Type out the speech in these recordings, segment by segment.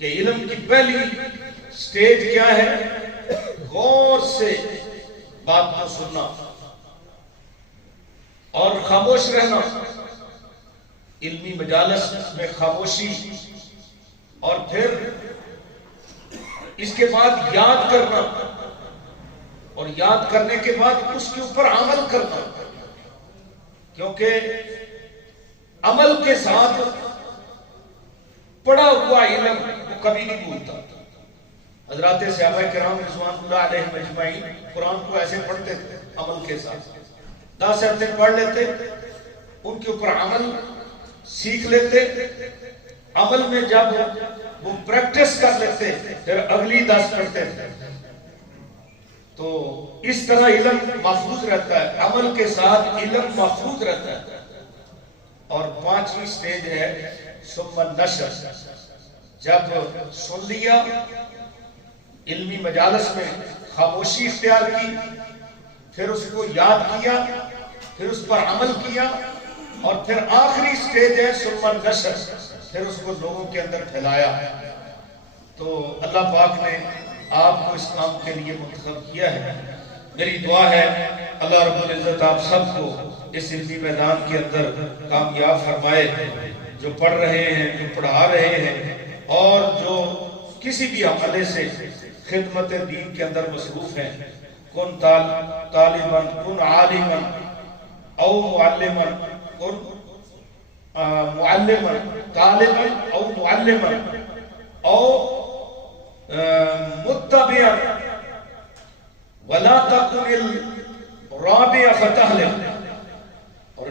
کہ علم کی پہلی سٹیج کیا ہے؟ غور سے بات کو سننا اور خاموش رہنا، علمی مجالس میں خاموشی، اور پھر اس کے بعد یاد کرنا، اور یاد کرنے کے بعد اس کے اوپر عمل کرنا، کیونکہ عمل کے ساتھ پڑھا ہوا علم وہ کبھی نہیں بھولتا۔ حضرات صحابہ کرام رضوان اللہ علیہم اجمعین قرآن کو ایسے پڑھتے تھے، عمل کے ساتھ 10 آیتیں پڑھ لیتے، ان کے اوپر عمل سیکھ لیتے، عمل میں جب وہ پریکٹس کر لیتے پھر اگلی 10 پڑھتے تھے۔ تو اس طرح علم محفوظ رہتا ہے، عمل کے ساتھ علم محفوظ رہتا ہے۔ اور 5ویں سٹیج ہے ثم النشر، جب سن لیا، علمی مجالس میں خاموشی اختیار کی، پھر اس کو یاد کیا، پھر اس پر عمل کیا، اور پھر آخری سٹیج ہے ثم النشر، پھر اس کو لوگوں کے اندر پھیلایا۔ تو اللہ پاک نے آپ کو اس کام کے لیے منتخب کیا ہے۔ میری دعا ہے اللہ رب العزت آپ سب کو اس علمی میدان کے اندر کامیاب فرمائے، جو پڑھ رہے ہیں، جو پڑھا رہے ہیں، اور جو کسی بھی عملے سے خدمت دین کے اندر مصروف ہیں، کن طالباً کن عالماً او معلماً، کن معلماً طالباً او معلماً او متبعاً ولا تکن الرابع فتہلک۔ اور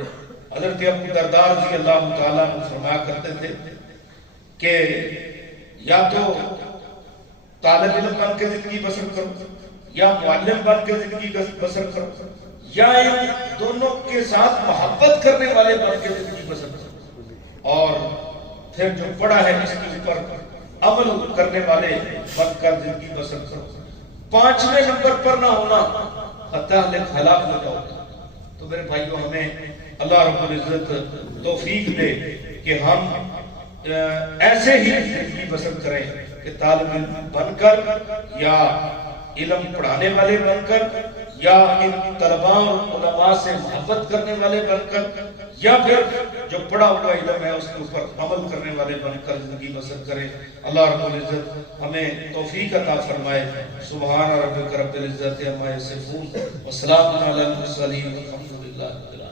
حضرت ابو درداء رضی اللہ تعالیٰ عنہ فرمایا کرتے تھے کہ یا تو طالب علم بن کے زندگی بسر کرو، یا معلم بن کے زندگی بسر کرو، یا ان دونوں کے ساتھ محبت کرنے والے بن کے زندگی بسر کرو، اور پھر جو پڑھا ہے اس کے اوپر عمل کرنے والے بن کر زندگی بسر کرو۔ 5ویں نمبر پر نہ ہونا، فتح لکھ ہلاک ہو جاؤ۔ تو میرے بھائیوں، ہمیں اللہ رب العزت توفیق دے کہ ہم ایسے ہی زندگی بسر کریں کہ طالب علم بن کر، یا علم پڑھانے والے بن کر، یا ان طلباء اور علماء سے محبت کرنے والے بن کر، یا پھر جو پڑھا ہوا علم ہے اس کے اوپر عمل کرنے والے بن کر زندگی بسر کریں۔ اللہ رب العزت ہمیں توفیق عطا فرمائے۔ سبحان ربک رب العزت عما یصفون وسلام علی المرسلین والحمد للہ۔